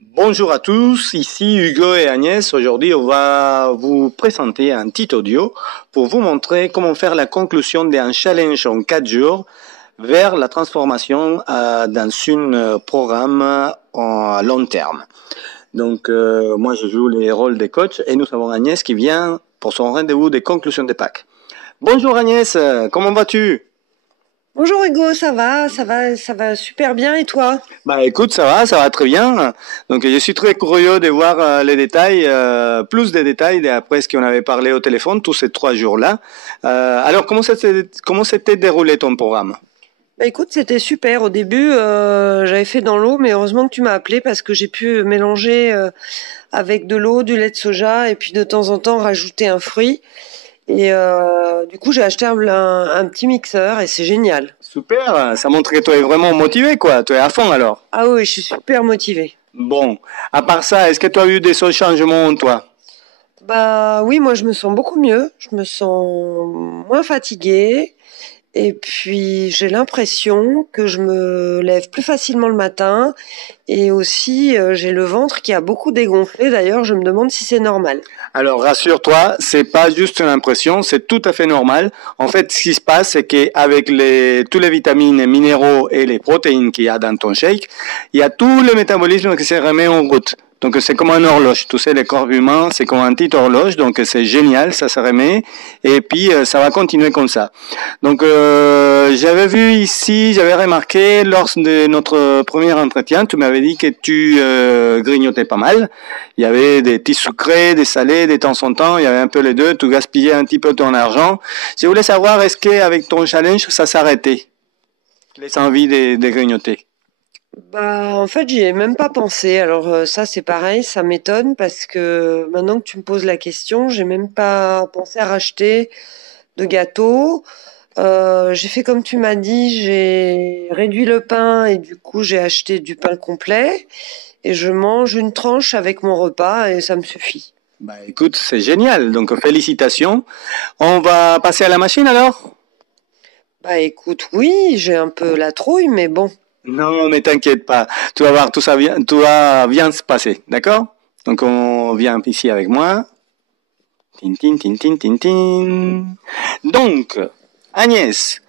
Bonjour à tous, ici Hugo et Agnès. Aujourd'hui, on va vous présenter un petit audio pour vous montrer comment faire la conclusion d'un challenge en 4 jours vers la transformation dans un programme à long terme. Donc, moi, je joue les rôles des coachs et nous avons Agnès qui vient pour son rendez-vous des conclusions de Pâques. Bonjour Agnès, comment vas-tu? Bonjour Hugo, ça va super bien et toi? Bah écoute, ça va très bien. Donc je suis très curieux de voir les détails, plus de détails après ce qu'on avait parlé au téléphone tous ces 3 jours-là. Alors comment s'était déroulé ton programme? Bah écoute, c'était super. Au début, j'avais fait dans l'eau, mais heureusement que tu m'as appelé parce que j'ai pu mélanger avec de l'eau, du lait de soja et puis de temps en temps rajouter un fruit. Et du coup, j'ai acheté un petit mixeur et c'est génial. Super, ça montre que tu es vraiment motivé, quoi. Tu es à fond alors. Ah oui, je suis super motivée. Bon, à part ça, est-ce que tu as eu des changements, toi? Bah oui, moi je me sens beaucoup mieux. Je me sens moins fatiguée. Et puis j'ai l'impression que je me lève plus facilement le matin et aussi j'ai le ventre qui a beaucoup dégonflé. D'ailleurs, je me demande si c'est normal. Alors rassure-toi, c'est pas juste une impression, c'est tout à fait normal. En fait, ce qui se passe, c'est qu'avec tous les vitamines, les minéraux et les protéines qu'il y a dans ton shake, il y a tout le métabolisme qui se remet en route. Donc c'est comme une horloge, tu sais, le corps humain, c'est comme une petite horloge, donc c'est génial, ça se remet, et puis ça va continuer comme ça. Donc j'avais vu ici, j'avais remarqué lors de notre premier entretien, tu m'avais dit que tu grignotais pas mal. Il y avait des petits sucrés, des salés, de temps en temps, il y avait un peu les deux, tu gaspillais un petit peu ton argent. Je voulais savoir, est-ce qu'avec ton challenge, ça s'arrêtait, les envies de grignoter? Bah en fait, j'y ai même pas pensé. Alors ça c'est pareil, ça m'étonne parce que maintenant que tu me poses la question, j'ai même pas pensé à racheter de gâteau. J'ai fait comme tu m'as dit, j'ai réduit le pain et du coup j'ai acheté du pain complet et je mange une tranche avec mon repas et ça me suffit. Bah écoute, c'est génial, donc félicitations. On va passer à la machine alors? Bah écoute, oui, j'ai un peu la trouille, mais bon. Non, mais t'inquiète pas, tu vas voir, tout va bien se passer, d'accord? Donc on vient ici avec moi. Tin, tin, tin, tin, tin, tin. Donc, Agnès,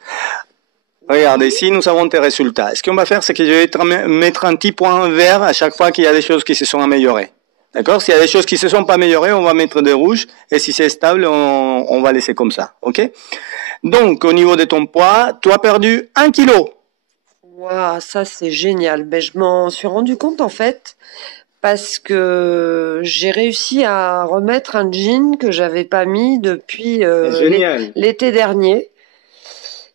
regarde, ici nous avons tes résultats. Ce qu'on va faire, c'est que je vais mettre un petit point vert à chaque fois qu'il y a des choses qui se sont améliorées. D'accord? S'il y a des choses qui se sont pas améliorées, on va mettre des rouges. Et si c'est stable, on va laisser comme ça. Ok? Donc, au niveau de ton poids, tu as perdu 1 kilo. Waouh, ça c'est génial. Ben, je m'en suis rendu compte en fait parce que j'ai réussi à remettre un jean que j'avais pas mis depuis Génial. l'été dernier.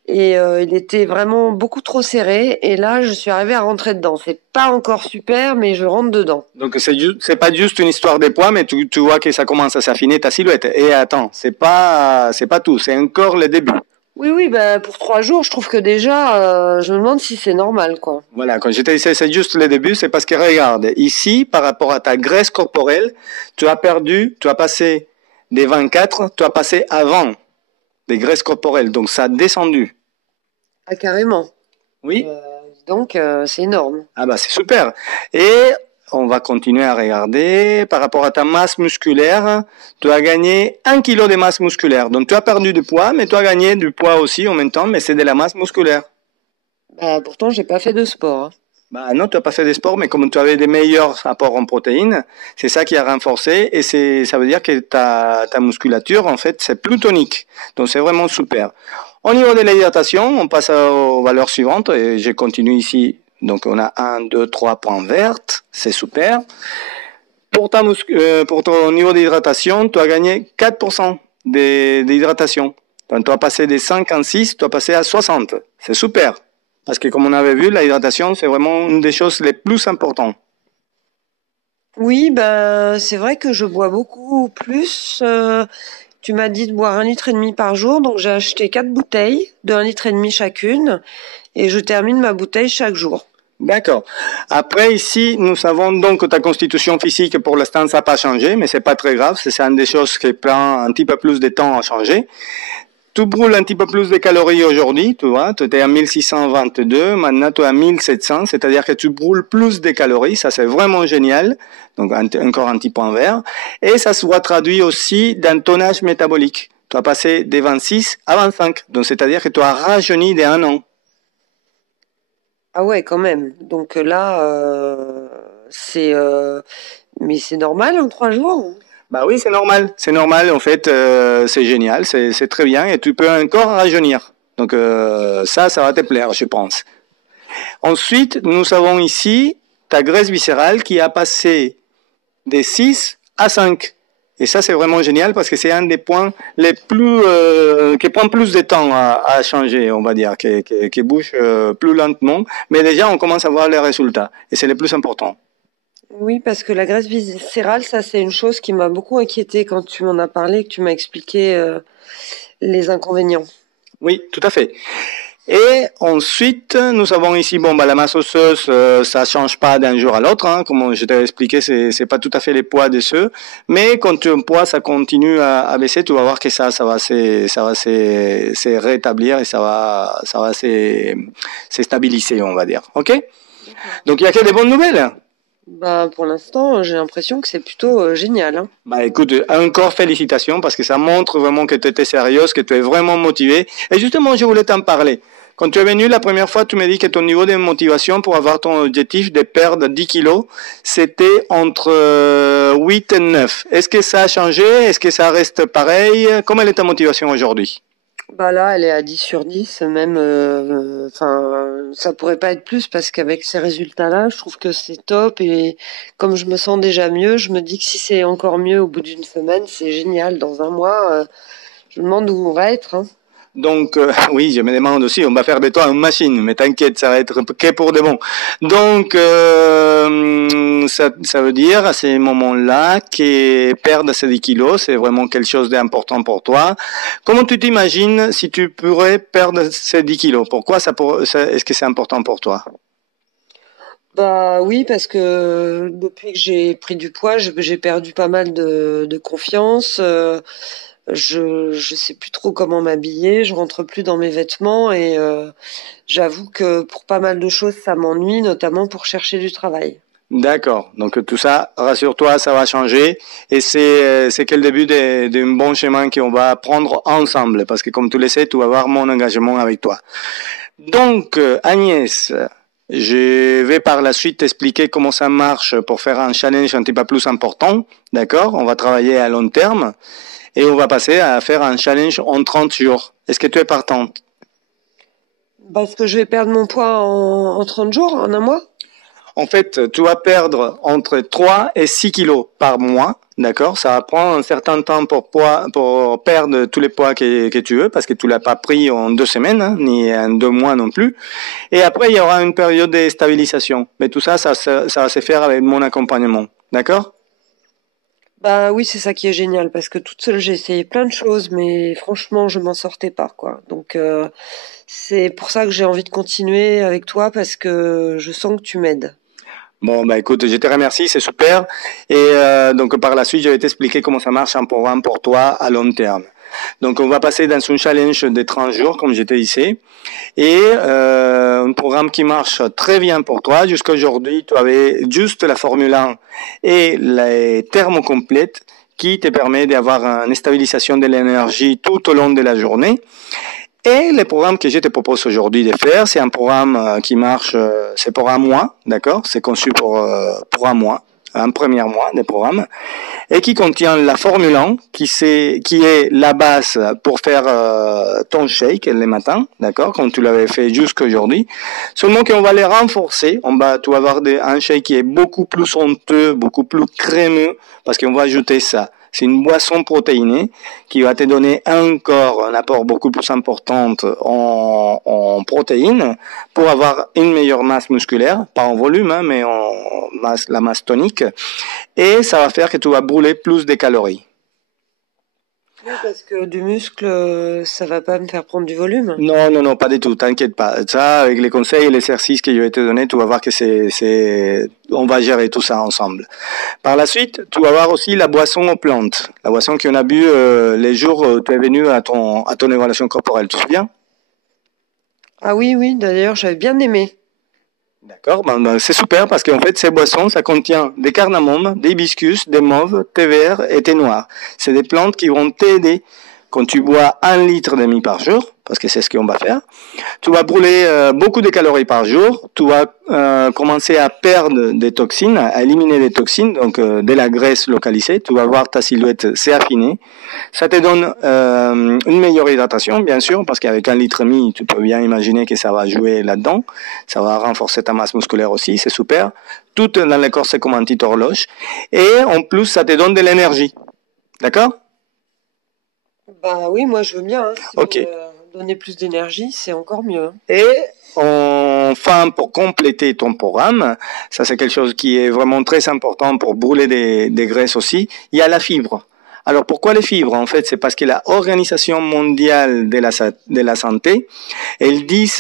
Et il était vraiment beaucoup trop serré. Et là, je suis arrivée à rentrer dedans. C'est pas encore super, mais je rentre dedans. Donc c'est pas juste une histoire de poids, mais tu vois que ça commence à s'affiner ta silhouette. Et attends, c'est pas tout, c'est encore le début. Oui, oui, bah, pour 3 jours, je trouve que déjà, je me demande si c'est normal, quoi. Voilà, quand je te disais c'est juste le début, c'est parce que regarde, ici, par rapport à ta graisse corporelle, tu as passé des 24, tu as passé avant des graisses corporelles, donc ça a descendu. Ah, carrément. Oui? Euh, donc, c'est énorme. Ah bah c'est super. Et on va continuer à regarder. Par rapport à ta masse musculaire, tu as gagné 1 kilo de masse musculaire. Donc tu as perdu du poids, mais tu as gagné du poids aussi en même temps, mais c'est de la masse musculaire. Bah, pourtant, j'ai pas fait de sport, hein. Bah non, tu n'as pas fait de sport, mais comme tu avais des meilleurs apports en protéines, c'est ça qui a renforcé et ça veut dire que ta musculature, en fait, c'est plus tonique. Donc c'est vraiment super. Au niveau de l'hydratation, on passe aux valeurs suivantes et je continue ici. Donc on a 1, 2, 3 points verts, c'est super. Pour ton niveau d'hydratation, tu as gagné 4% d'hydratation. Donc tu as passé des 56, tu as passé à 60. C'est super. Parce que comme on avait vu, l'hydratation, c'est vraiment une des choses les plus importantes. Oui, ben, c'est vrai que je bois beaucoup plus. Tu m'as dit de boire 1,5 litre par jour, donc j'ai acheté 4 bouteilles de 1,5 litre chacune et je termine ma bouteille chaque jour. D'accord. Après, ici, nous savons donc que ta constitution physique, pour l'instant, ça n'a pas changé, mais c'est pas très grave. C'est une des choses qui prend un petit peu plus de temps à changer. tu brûles un petit peu plus de calories aujourd'hui, tu vois, tu étais à 1622, maintenant tu es à 1700, c'est-à-dire que tu brûles plus de calories, ça c'est vraiment génial, donc encore un petit point vert, et ça se voit traduit aussi dans ton âge métabolique. Tu as passé des 26 à 25, donc c'est-à-dire que tu as rajeuni de 1 an. Ah ouais, quand même. Donc là, c'est mais c'est normal en 3 jours? Bah oui, c'est normal, en fait, c'est génial, c'est très bien, et tu peux encore rajeunir. Donc ça va te plaire, je pense. Ensuite, nous avons ici ta graisse viscérale qui a passé des 6 à 5. Et ça, c'est vraiment génial parce que c'est un des points les plus qui prend plus de temps à changer, on va dire, qui bouge plus lentement. Mais déjà, on commence à voir les résultats et c'est le plus important. Oui, parce que la graisse viscérale, ça c'est une chose qui m'a beaucoup inquiétée quand tu m'en as parlé, que tu m'as expliqué les inconvénients. Oui, tout à fait. Et ensuite, nous avons ici, bon, bah, la masse osseuse, ça change pas d'un jour à l'autre, hein. Comme je t'ai expliqué, c'est pas tout à fait les poids des œufs. Mais quand ton poids, ça continue à baisser, tu vas voir que ça va se rétablir et ça va se stabiliser, on va dire. OK? D'accord. Donc, il y a que des bonnes nouvelles. Bah, pour l'instant, j'ai l'impression que c'est plutôt génial, hein. Bah, écoute, encore félicitations parce que ça montre vraiment que tu étais sérieuse, que tu es vraiment motivée. Et justement, je voulais t'en parler. Quand tu es venu la première fois, tu m'as dit que ton niveau de motivation pour avoir ton objectif de perdre 10 kilos, c'était entre 8 et 9. Est-ce que ça a changé? Est-ce que ça reste pareil? Comment est ta motivation aujourd'hui? Bah là, elle est à 10 sur 10, même, enfin, ça pourrait pas être plus parce qu'avec ces résultats-là, je trouve que c'est top et comme je me sens déjà mieux, je me dis que si c'est encore mieux au bout d'une semaine, c'est génial. Dans un mois, je me demande où on va être, hein. Donc, oui, je me demande aussi, on va faire de toi une machine, mais t'inquiète, ça va être que pour de bon. Donc, ça veut dire à ces moments-là que perdre ces 10 kilos, c'est vraiment quelque chose d'important pour toi. Comment tu t'imagines si tu pourrais perdre ces 10 kilos? Pourquoi est-ce que c'est important pour toi? Bah oui, parce que depuis que j'ai pris du poids, j'ai perdu pas mal de confiance. Je sais plus trop comment m'habiller, je rentre plus dans mes vêtements et j'avoue que pour pas mal de choses, ça m'ennuie, notamment pour chercher du travail. D'accord. Donc tout ça, rassure-toi, ça va changer et c'est que le début d'un bon chemin qu'on va prendre ensemble parce que comme tu le sais, tu vas avoir mon engagement avec toi. Donc Agnès, je vais par la suite t'expliquer comment ça marche pour faire un challenge un petit peu plus important. D'accord? On va travailler à long terme et on va passer à faire un challenge en 30 jours. Est-ce que tu es partante? Parce que je vais perdre mon poids en 30 jours, en un mois? En fait, tu vas perdre entre 3 et 6 kilos par mois, d'accord? Ça va prendre un certain temps pour perdre tous les poids que tu veux, parce que tu l'as pas pris en 2 semaines, hein, ni en 2 mois non plus. Et après, il y aura une période de stabilisation. Mais tout ça, ça va se faire avec mon accompagnement, d'accord? Bah oui, c'est ça qui est génial, parce que toute seule, j'ai essayé plein de choses, mais franchement, je m'en sortais pas, quoi. Donc, c'est pour ça que j'ai envie de continuer avec toi, parce que je sens que tu m'aides. Bon, bah écoute, je te remercie, c'est super. Et donc par la suite, je vais t'expliquer comment ça marche un programme pour toi à long terme. Donc on va passer dans un challenge de 30 jours, comme je te disais, et un programme qui marche très bien pour toi. Jusqu'à aujourd'hui, tu avais juste la Formule 1 et les thermocomplètes qui te permet d'avoir une stabilisation de l'énergie tout au long de la journée. Et le programme que je te propose aujourd'hui de faire, c'est un programme qui marche, c'est pour un mois, d'accord? C'est conçu pour un mois, un premier mois de programme, et qui contient la Formule 1, qui est la base pour faire ton shake le matin, d'accord? Comme tu l'avais fait jusqu'aujourd'hui. Seulement qu'on va les renforcer, tu vas avoir un shake qui est beaucoup plus honteux, beaucoup plus crémeux, parce qu'on va ajouter ça. C'est une boisson protéinée qui va te donner encore un apport beaucoup plus important en protéines pour avoir une meilleure masse musculaire, pas en volume, hein, mais la masse tonique. Et ça va faire que tu vas brûler plus de calories. Oui, parce que du muscle, ça va pas me faire prendre du volume. Non, non, non, pas du tout, t'inquiète pas. Ça, avec les conseils et l'exercice que je vais te donner, tu vas voir que on va gérer tout ça ensemble. Par la suite, tu vas voir aussi la boisson aux plantes. La boisson qu'on a bu les jours où tu es venu à ton évaluation corporelle, tu te souviens? Ah oui, oui, d'ailleurs, j'avais bien aimé. D'accord, c'est super parce qu'en fait, ces boissons, ça contient des cardamomes, des hibiscus, des mauves, thé vert et thé noir. C'est des plantes qui vont t'aider quand tu bois 1,5 litre par jour, parce que c'est ce qu'on va faire. Tu vas brûler beaucoup de calories par jour. Tu vas commencer à perdre des toxines, à éliminer des toxines, donc de la graisse localisée. Tu vas voir ta silhouette s'affiner. Ça te donne une meilleure hydratation, bien sûr, parce qu'avec 1,5 litre, tu peux bien imaginer que ça va jouer là-dedans. Ça va renforcer ta masse musculaire aussi, c'est super. Tout dans le corps, c'est comme un petit horloge. Et en plus, ça te donne de l'énergie. D'accord? Bah oui, moi je veux bien, hein. Si Ok. donner plus d'énergie, c'est encore mieux, hein. Et enfin, pour compléter ton programme, ça c'est quelque chose qui est vraiment très important pour brûler des graisses aussi, il y a la fibre. Alors pourquoi les fibres? En fait, c'est parce que l'Organisation mondiale de la santé, elle dit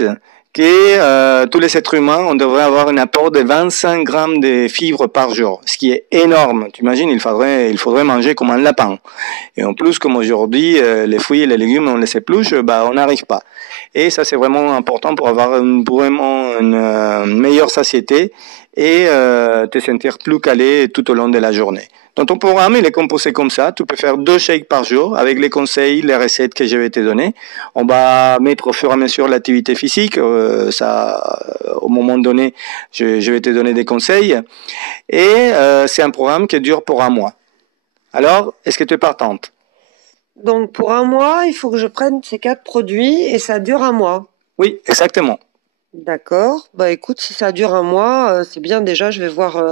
que tous les êtres humains, on devrait avoir un apport de 25 grammes de fibres par jour, ce qui est énorme. Tu imagines, il faudrait manger comme un lapin. Et en plus, comme aujourd'hui, les fruits et les légumes, on les épluche, bah, on n'arrive pas. Et ça, c'est vraiment important pour avoir vraiment une meilleure satiété et te sentir plus calé tout au long de la journée. Dans ton programme, il est composé comme ça. Tu peux faire 2 shakes par jour avec les conseils, les recettes que je vais te donner. On va mettre au fur et à mesure l'activité physique. Au moment donné, je vais te donner des conseils. Et c'est un programme qui dure pour un mois. Alors, est-ce que tu es partante? Donc pour un mois, il faut que je prenne ces 4 produits et ça dure un mois. Oui, exactement. D'accord. Bah écoute, si ça dure un mois, c'est bien déjà, je vais voir.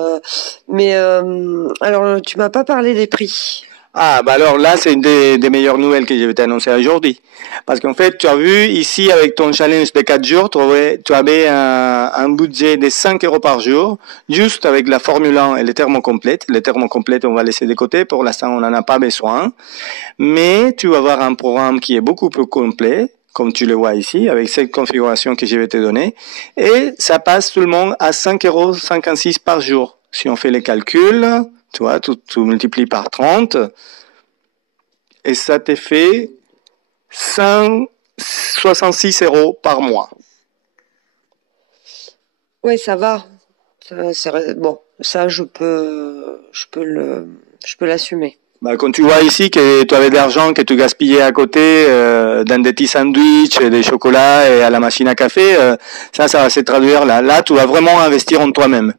Mais alors, tu m'as pas parlé des prix. Ah, bah alors là, c'est une des meilleures nouvelles que je vais t'annoncer aujourd'hui. Parce qu'en fait, tu as vu ici avec ton challenge de 4 jours, tu avais un budget de 5 euros par jour, juste avec la Formule 1 et les thermocomplètes. Les thermocomplètes, on va laisser de côté. Pour l'instant, on n'en a pas besoin. Mais tu vas avoir un programme qui est beaucoup plus complet, comme tu le vois ici, avec cette configuration que je vais te donner. Et ça passe tout le monde à 5,56 € par jour. Si on fait les calculs, tu vois, tu multiplies par 30 et ça te fait 166 € par mois. Oui, ça va. Bon, ça je peux l'assumer. Bah, quand tu vois ici que tu avais de l'argent que tu gaspillais à côté dans des petits sandwichs, des chocolats et à la machine à café, ça va se traduire là. Là, tu vas vraiment investir en toi-même.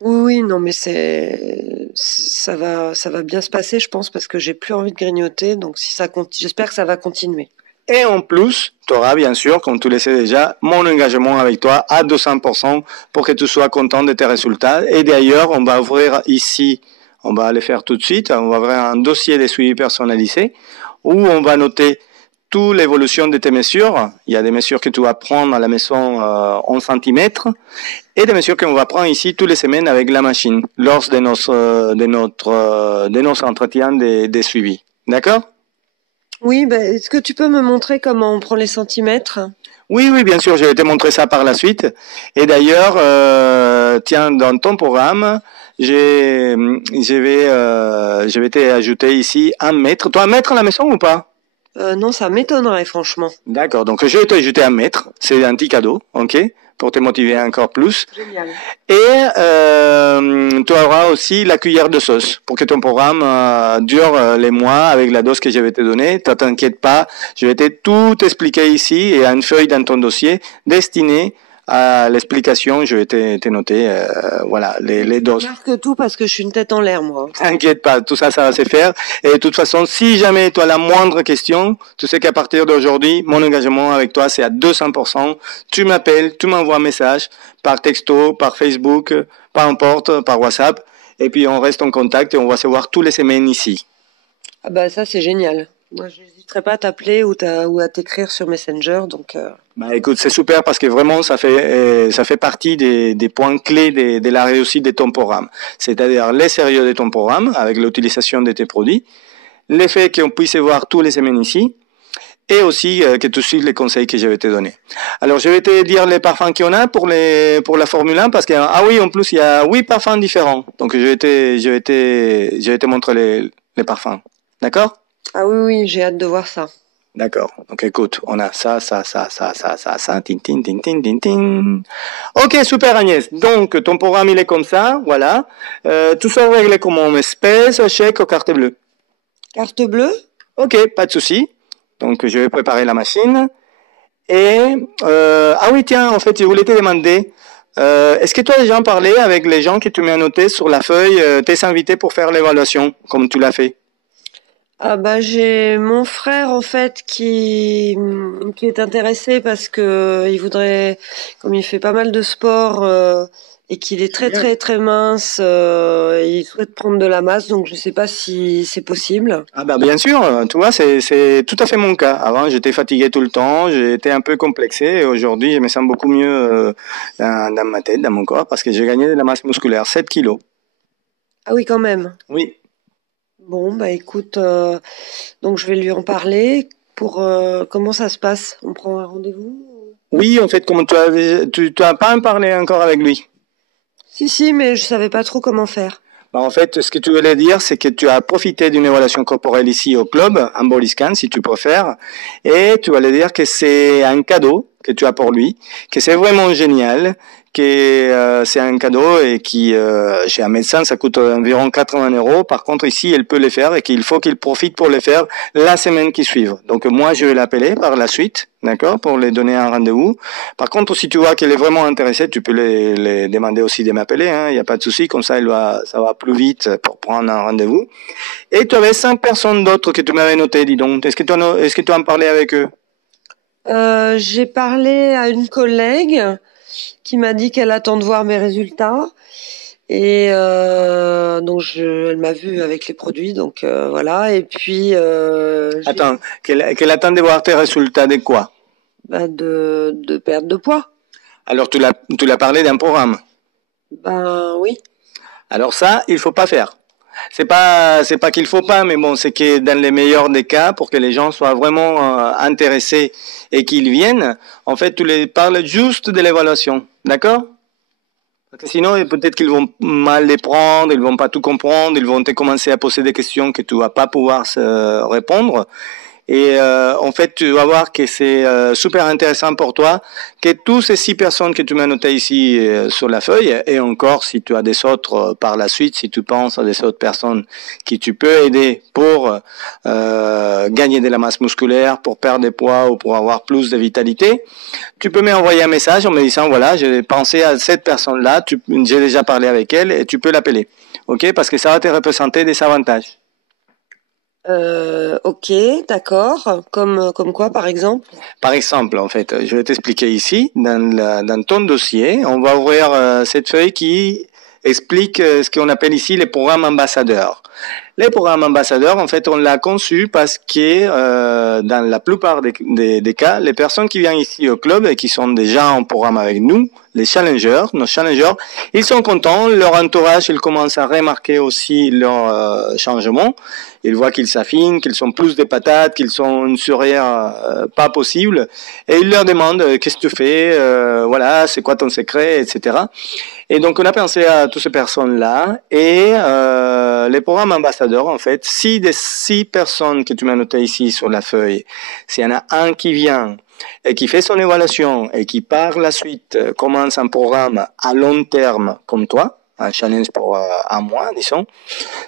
Oui, oui, non, mais ça va bien se passer, je pense, parce que j'ai plus envie de grignoter. Donc si ça continue, j'espère que ça va continuer. Et en plus, tu auras bien sûr, comme tu le sais déjà, mon engagement avec toi à 200% pour que tu sois content de tes résultats. Et d'ailleurs, on va ouvrir ici, on va le faire tout de suite, on va ouvrir un dossier de suivi personnalisé où on va noter toute l'évolution de tes mesures. Il y a des mesures que tu vas prendre à la maison en centimètres et des mesures qu'on va prendre ici toutes les semaines avec la machine lors de nos entretiens de suivi. D'accord? Oui, ben, est-ce que tu peux me montrer comment on prend les centimètres? Oui, oui, bien sûr, je vais te montrer ça par la suite. Et d'ailleurs, tiens, dans ton programme, je vais t'ajouter ici 1 mètre. Toi, 1 mètre à la maison ou pas? Non, ça m'étonnerait, franchement. D'accord, donc je vais t'ajouter 1 mètre. C'est un petit cadeau, ok? Pour te motiver encore plus. Génial. Et tu auras aussi la cuillère de sauce pour que ton programme dure les mois avec la dose que je vais te donner. Ne t'inquiète pas, je vais te tout expliquer ici et à une feuille dans ton dossier destinée à l'explication. Je vais te noter voilà les doses. Je marque tout parce que je suis une tête en l'air, moi. T'inquiète pas, tout ça, ça va se faire. Et de toute façon, si jamais tu as la moindre question, tu sais qu'à partir d'aujourd'hui, mon engagement avec toi, c'est à 200%. Tu m'appelles, tu m'envoies un message par texto, par Facebook, peu importe, par WhatsApp. Et puis, on reste en contact et on va se voir tous les semaines ici. Ah bah ça, c'est génial. Moi, je n'hésiterai pas à t'appeler ou à t'écrire sur Messenger, donc... Bah écoute, c'est super parce que vraiment ça fait partie des points clés de la réussite de ton programme. C'est-à-dire les sérieux de ton programme avec l'utilisation de tes produits l'effet qu'on puisse voir tous les semaines ici, et aussi que tu suives les conseils que je vais te donner. Alors, je vais te dire les parfums qu'il y en a pour la Formule 1, parce que, ah oui, en plus, il y a 8 parfums différents. Donc, je vais te montrer les parfums. D'accord? Ah oui, oui, j'ai hâte de voir ça. D'accord. Donc, écoute, on a ça, tin, tin, tin, tin, tin, tin. Ok, super Agnès. Donc, ton programme, il est comme ça, voilà. Tout ça réglé comment? Espèce, chèque ou carte bleue? Carte bleue? Ok, pas de souci. Donc, je vais préparer la machine. Et, ah oui, tiens, en fait, je voulais te demander, est-ce que tu as déjà parlé avec les gens que tu m'as noté sur la feuille, tes invités pour faire l'évaluation, comme tu l'as fait? Ah bah j'ai mon frère en fait qui est intéressé parce que il voudrait, comme il fait pas mal de sport et qu'il est très Bien. très très mince, il souhaite prendre de la masse, donc je sais pas si c'est possible. Ah bah bien sûr, tu vois, c'est tout à fait mon cas. Avant, j'étais fatigué tout le temps, j'étais un peu complexé, et aujourd'hui, je me sens beaucoup mieux dans ma tête, dans mon corps, parce que j'ai gagné de la masse musculaire, 7 kilos. Ah oui quand même. Oui. Bon bah écoute, donc je vais lui en parler pour comment ça se passe. On prend un rendez-vous? Oui, en fait, comme tu as pas en parlé encore avec lui. Si mais je savais pas trop comment faire. Bah, en fait, ce que tu voulais dire, c'est que tu as profité d'une évaluation corporelle ici au club, un body scan si tu préfères, et tu allais dire que c'est un cadeau que tu as pour lui, que c'est vraiment génial, que c'est un cadeau et qui, chez un médecin, ça coûte environ 80 euros. Par contre, ici, elle peut les faire et qu'il faut qu'il profite pour les faire la semaine qui suit. Donc, moi, je vais l'appeler par la suite, d'accord, pour les donner un rendez-vous. Par contre, si tu vois qu'elle est vraiment intéressée, tu peux les demander aussi de m'appeler, hein. Il n'y a pas de souci. Comme ça, ça va plus vite pour prendre un rendez-vous. Et tu avais 5 personnes d'autres que tu m'avais notées, dis donc. Est-ce que tu en parlais avec eux? J'ai parlé à une collègue qui m'a dit qu'elle attend de voir mes résultats. Et donc elle m'a vu avec les produits, donc voilà. Et puis Attends, qu'elle attend de voir tes résultats de quoi? de perte de poids. Alors, tu l'as parlé d'un programme. Ben oui. Alors ça, il faut pas faire. C'est pas qu'il faut pas, mais bon, c'est que dans les meilleurs des cas, pour que les gens soient vraiment intéressés et qu'ils viennent, en fait, tu les parles juste de l'évaluation, d'accord? Parce que sinon, peut-être qu'ils vont mal les prendre, ils vont pas tout comprendre, ils vont te commencer à poser des questions que tu vas pas pouvoir répondre. Et en fait, tu vas voir que c'est super intéressant pour toi que tous ces 6 personnes que tu m'as notées ici sur la feuille, et encore si tu as des autres par la suite, si tu penses à des autres personnes qui tu peux aider pour gagner de la masse musculaire, pour perdre des poids ou pour avoir plus de vitalité, tu peux m'envoyer un message en me disant voilà, j'ai pensé à cette personne-là, j'ai déjà parlé avec elle et tu peux l'appeler, ok? Parce que ça va te représenter des avantages. Ok, d'accord. Comme quoi, par exemple? Par exemple, en fait, je vais t'expliquer ici, dans ton dossier, on va ouvrir cette feuille qui explique ce qu'on appelle ici les programmes ambassadeurs. Les programmes ambassadeurs, en fait, on l'a conçu parce que dans la plupart des cas, les personnes qui viennent ici au club et qui sont déjà en programme avec nous, les challengers, nos challengers, ils sont contents, leur entourage, ils commencent à remarquer aussi leurs changements. Ils voient qu'ils s'affinent, qu'ils sont plus des patates, qu'ils sont une sourire pas possible, et ils leur demandent qu'est-ce que tu fais, voilà, c'est quoi ton secret, etc. Et donc on a pensé à toutes ces personnes-là et les programmes ambassadeurs, en fait, si des 6 personnes que tu m'as notées ici sur la feuille, s'il y en a un qui vient et qui fait son évaluation et qui par la suite commence un programme à long terme comme toi, un challenge pour un mois, disons,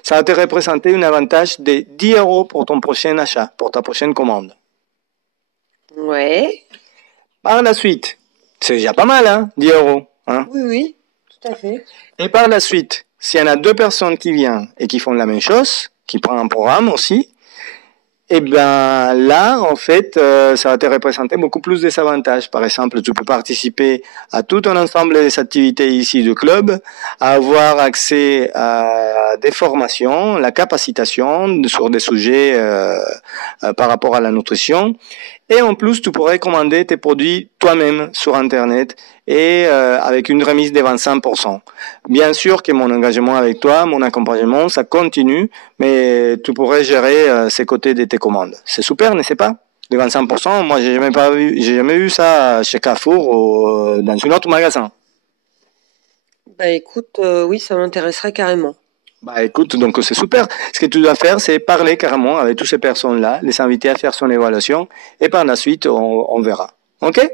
ça va te représenter un avantage de 10 euros pour ton prochain achat, pour ta prochaine commande. Ouais. Par la suite, c'est déjà pas mal, hein, 10 euros. Hein. Oui, oui, tout à fait. Et par la suite, s'il y en a 2 personnes qui viennent et qui font la même chose, qui prennent un programme aussi, et bien là, en fait, ça va te représenter beaucoup plus des avantages. Par exemple, tu peux participer à tout un ensemble des activités ici du club, avoir accès à des formations, la capacitation sur des sujets par rapport à la nutrition, Et en plus, tu pourrais commander tes produits toi-même sur Internet et avec une remise de 25%. Bien sûr que mon engagement avec toi, mon accompagnement, ça continue, mais tu pourrais gérer ces côtés de tes commandes. C'est super, n'est-ce pas? Les 25%, moi j'ai jamais vu ça chez Carrefour ou dans un autre magasin. Bah écoute, oui, ça m'intéresserait carrément. Bah écoute, donc c'est super. Ce que tu dois faire, c'est parler carrément avec toutes ces personnes-là, les inviter à faire son évaluation, et par la suite, on verra. Ok?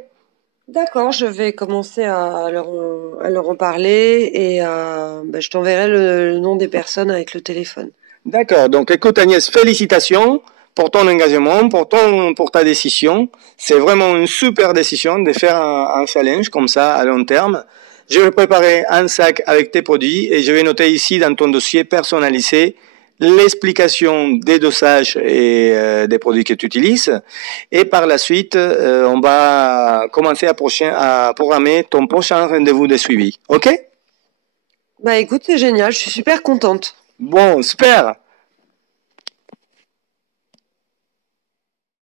D'accord, je vais commencer à leur en parler et bah, je t'enverrai le nom des personnes avec le téléphone. D'accord. Donc écoute Agnès, félicitations pour ton engagement, pour ta décision. C'est vraiment une super décision de faire un challenge comme ça à long terme. Je vais préparer un sac avec tes produits et je vais noter ici dans ton dossier personnalisé l'explication des dosages et des produits que tu utilises. Et par la suite, on va commencer à programmer ton prochain rendez-vous de suivi. OK? Bah écoute, c'est génial, je suis super contente. Bon, super.